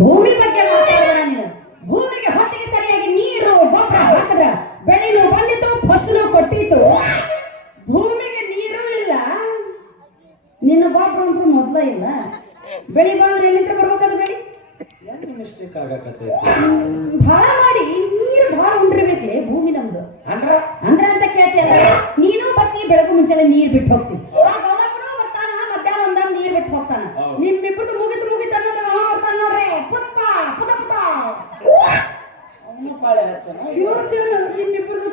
ಭೂಮಿ ಬಗ್ಗೆ ಮಾತಾಡೋಣ ನೀನು. ಭೂಮಿಗೆ ಹೊತ್ತಿಗೆ ಸರಿಯಾಗಿ ನೀರು ಗೊಬ್ಬರ ಹಾಕಿದ್ರ ಬೆಳೆಯು ಬಂದಿತ್ತು ಫಸಲು ಕೊಟ್ಟಿತ್ತು ಭೂಮಿಗೆ ನೀರು ಇಲ್ಲ. ನಿನ್ನ ಗೊಬ್ಬರ ಅಂತೂ ಮೊದ್ಲ ಇಲ್ಲ. ಬೆಳಿ ಬಂದ್ರೆ ಎಲ್ಲಿಂದ ಬರ್ಬೇಕಾದ ಬೆಳಿ? ಮಿಸ್ಟೇಕ್ ಆಗಕತ್ತೈತಿ? ಭಾಳ ಮಾಡಿ. ನೀರು ಭಾಳ ಉಂಡಿರ್ಬೇಕ್ಲೆ ಭೂಮಿ ನಮ್ದು. ಅಂದ್ರ? ಅಂದ್ರ ಅಂತ ಕೇಳ್ತಿಯಲ್ಲ ನೀನು ಬರ್ತೀನಿ ಬೆಳಗು ಮುಂಚೆಲ್ಲ ನೀರು ಬಿಟ್ಟು ಹೋಗ್ತಿ. ಪಾಳೆ ಹಚ್ಚನ?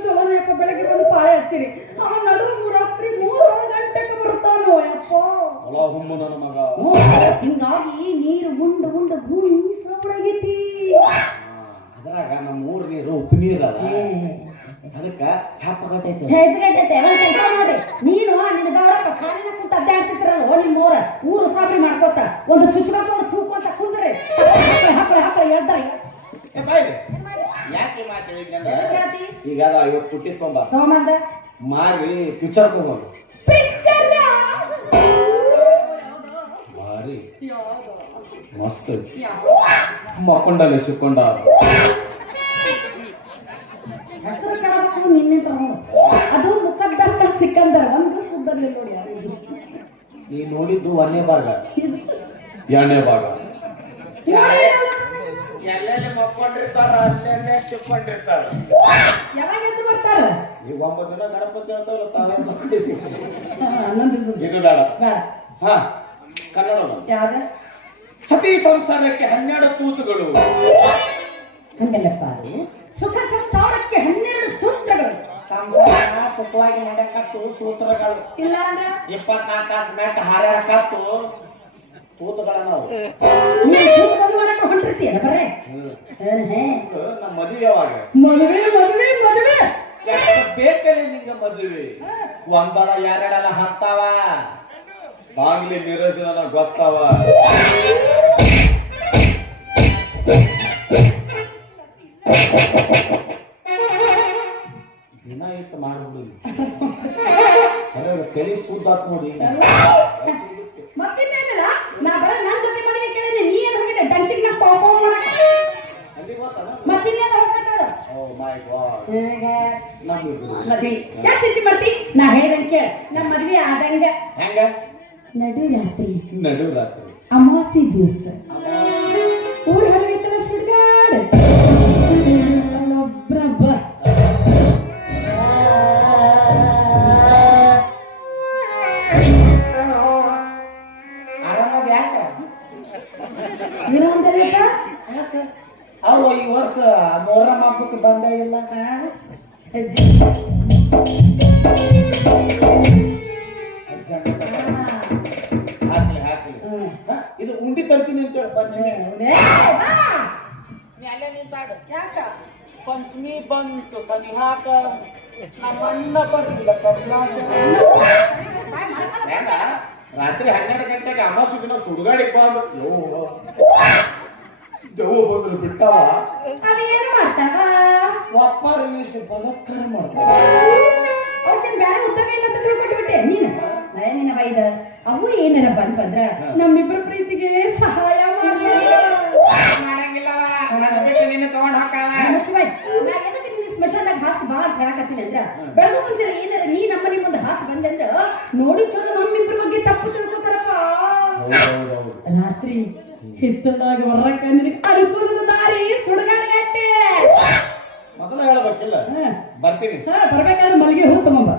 ಚಲೋನೇ ಯಪ್ಪ ಬೆಳಗ್ಗೆ ಬಂದು ಪಾಳೆ ಹಚ್ಚಿರಿ ಅವ ನಡು ರಾತ್ರಿ ಮೂರು ಗಂಟೆಗೆ ಬರ್ತಾನೋ ಯಪ್ಪ. ಹುಮ್ಮು ನನ್ನ ಮಗ. ಹಿಂಗಾಗಿ ನೀರು ಉಂಡು ಉಂಡ ಭೂಮಿ ಸಾವಳಾಗೈತಿ ಅದ್ರಾಗ ನಮ್ಮ ಊರ್ ನೀರು ಉಪ್ಪು ನೀರಲ್ಲ. ಅದಕ್ಕ ಹ್ಯಾಪಗಟ್ಟೈತಿ ಒಂದ್ ಕೆಲಸ ಮಾಡ್ರಿ. ನೀನು ನಿನ್ನ ಗೌಡಪ್ಪ ಕಾಲಿನ ಕುಂತ ಅಡ್ಡ ಆಗ್ತಿರ್ತಾರಲ್ಲ ನಿಮ್ಮ ಊರ ಊರು ಸಾಬ್ರಿ ಮಾಡ್ಕೋತ. ಒಂದು ಚುಚ್ಚುಗ ತಗೊಂಡು ತೂಕೊಂತ ಕುಂದ್ರಿ ಬಾಯ್ ಯಾಕೆ ಈ ಮಾತು ಹೇಳಿದ್ನಂದ್ರ ಹೇಳ್ತಿ ಈಗ ಅದ ತಗೊಂಬಂದ. ಮಾರಿ ಪಿಕ್ಚರ್ ಹೋಗೋದು ಮಾರಿ. ಭಾರಿ ಮಸ್ತ್. ಮಕ್ಕೊಂಡಲ್ಲಿ ಸಿಕ್ಕೊಂಡ. ಹೆಸರು ಕಡಬೇಕು ನಿನ್ನೆ ತಗೊಂಡು. ಅದು ಸಿಕ್ಕಂದರ್ ಒಂದು ಸುದ್ದಲ್ಲಿ ನೋಡಿ ನೀ ನೋಡಿದ್ದು ಒಂದೇ ಭಾಗ. ಎರಡನೇ ಭಾಗ. ಎಲ್ಲೆಲ್ಲಿ ಅಲ್ಲೇ ಅಲ್ಲೆಲ್ಲೇ ಸಿಕ್ಕೊಂಡಿರ್ತಾರ ಯಾವಾಗ ಎದ್ದು ಬರ್ತಾರ? ಈಗ ಒಂಬತ್ತು ದಿನ ಗಣಪತಿ ಹೇಳ್ತಾವಲ್ಲ ತಾವೇ ಹಾ, ಹನ್ನೊಂದು ದಿವಸ ಇದು ಬೇಡ. ಬೇಡ. ಹಾ ಕನ್ನಡ ಯಾವ್ದ? ಸತಿ ಸಂಸಾರಕ್ಕೆ ಹನ್ನೆರಡು ತೂತುಗಳು. ಹಂಗಲ್ಲಪ್ಪ ಅದು. ಸುಖ ಸಂಸಾರಕ್ಕೆ ಹನ್ನೆರಡು ಸೂತ್ರಗಳು. ಸಂಸಾರ ಸುಖವಾಗಿ ನಡೆಕತ್ತು ಸೂತ್ರಗಳು. ಇಲ್ಲ ಅಂದ್ರೆ ಇಪ್ಪತ್ನಾಲ್ಕು ತಾಸು ಮೆಟ್ಟ ಹಾರಾಡಕತ್ತು. ತೂತುಗಳ ನಾವು. ನೀನು ಹೊಂಟಿರ್ತೀಯಲ್ಲ ಬರೇ? ನಮ್ಮ ಮದುವೆ ಯಾವಾಗ? ಮದುವೆ ಮದುವೆ ಮದುವೆ. ಬೇಕಲ್ಲಿ ನಿಂಗ ಮದುವೆ. ಒಂದಲ್ಲ ಎರಡಲ್ಲ ಹತ್ತಾವ. ಸಾಂಗ್ಲಿ ನಿರೋಜನ ಗೊತ್ತವ. ಮದ್ವಿ. ಯಾಕೆ ಚಿಂತೆ ಮಾಡ್ತಿ? ನಾ ಹೇಳ್ದಂಗೆ ನಮ್ಮ ಮದ್ವೆ ಆದಂಗ. ಹೆಂಗ? ನಡು ರಾತ್ರಿ ನಡು ರಾತ್ರಿ ಅಮಾವಾಸ್ಯ ದಿವಸ. ಊರ ಹೊರಗೈತಲ್ಲ ಸುಡ್ಗಾಡ್. ಅಲ್ಲೊಬ್ರಬ್ಬ ಬ. ಅವ ಈ ವರ್ಷ ಮೊಹರಂ ಹಬ್ಬಕ್ಕೆ ಬಂದ ಇಲ್ಲ ಇದು ಉಂಡಿ ತರ್ತೀನಿ ಅಂತ ಹೇಳಿ ಪಂಚಮಿ ನೀ ಅಲ್ಲೇ ನಿಂತಾಡು ಯಾಕ ಪಂಚಮಿ ಬಂತು ಸನಿಹಾಕ ನಮ್ಮ ಅಣ್ಣ ಬರ್ಲಿಲ್ಲ ರಾತ್ರಿ ಹನ್ನೆರಡು ಗಂಟೆಗೆ ಅಮ್ಮ ಸುಗಿನ ಸುಡುಗಾಡಿಗೆ ಬಂದು ಮಾಡ್ತಾವ ವೀಸಿ ಬಲತ್ಕಾರ ಮಾಡ್ತಾವ ಅವಕ್ಕೇನ್ ಉದ್ಯೋಗ ಇಲ್ಲ ಅಂತ ತಿಳ್ಕೊಂಡ್ಬಿಟ್ಟೆ ನೀನು? ಅದೇ ನಿನ್ನ ವೈದ ಅವು ಏನಾರ ಬಂದ್ ಬಂದ್ರ ನಮ್ಮಿಬ್ಬರ ಪ್ರೀತಿಗೆ ಸಹಾಯ ಸ್ಮಶಾನದಾಗ ಹಾಸಿ ಬಾ ಅಂತ ಹೇಳಕತ್ತೀನಿ ಅಂದ್ರ ಬೆಳಗ್ಗೆ ಮುಂಚೆ ಏನಾರ ನೀ ನಮ್ಮ ಮುಂದೆ ಹಾಸಿ ಬಂದೆ ಅಂದ್ರ ನೋಡಿ ಚಲೋ ನಮ್ಮಿಬ್ಬರ ಬಗ್ಗೆ ತಪ್ಪು ತಿಳ್ಕೊತಾರಪ್ಪ ರಾತ್ರಿ ಹಿತ್ತಲಾಗ ಹೊರಕ ಅಂದ್ರೆ ಅನುಕೂಲದ ದಾರಿ ಸುಡಗಾಡಗಟ್ಟೆ ಬರ್ತೀನಿ. ಹಾ ಬರ್ಬೇಕಾದ್ರೆ ಮಲ್ಲಿಗೆ ಹೂ ತಗೊಂಬ.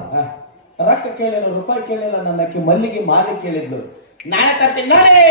ರೊಕ್ಕ ಕೇಳಿಲ್ಲ ರೂಪಾಯಿ ಕೇಳಿಲ್ಲ ನನ್ನ ಮಲ್ಲಿಗೆ ಮಾಲಿ ಕೇಳಿದ್ಲು. ನಾಳೆ ತರ್ತೀನಿ ನಾಳೆ!